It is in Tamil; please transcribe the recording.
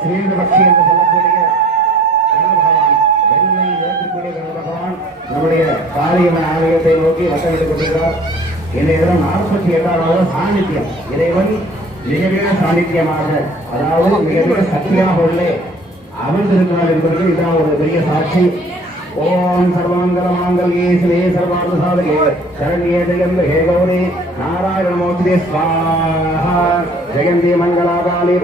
ஸ்ரீபக்ஷி என்று சொல்லக்கூடிய வெள்ளை ஏற்றக்கூடிய பகவான் நம்முடைய காளியம்மன் ஆலயத்தை நோக்கி வட்டமிட்டுக் கொண்டிருக்கிறார். இன்றைய தினம் 48வது சாநித்தியம். இறைவன் மிக மிக சாநித்தியமாக, அதாவது மிக மிக சக்தியாக உள்ளே அமர்ந்திருக்கிறார் என்பதற்கு இதான் ஒரு பெரிய சாட்சி. ஓம் சர்வமங்கல மாங்கல்யே சிவே சர்வார்த்த சாதகே சரண்யே ஜெயந்தே கௌரி நாராயண மோத்ரே ஸ்வாஹா ஜெயந்தி மங்களாகாளி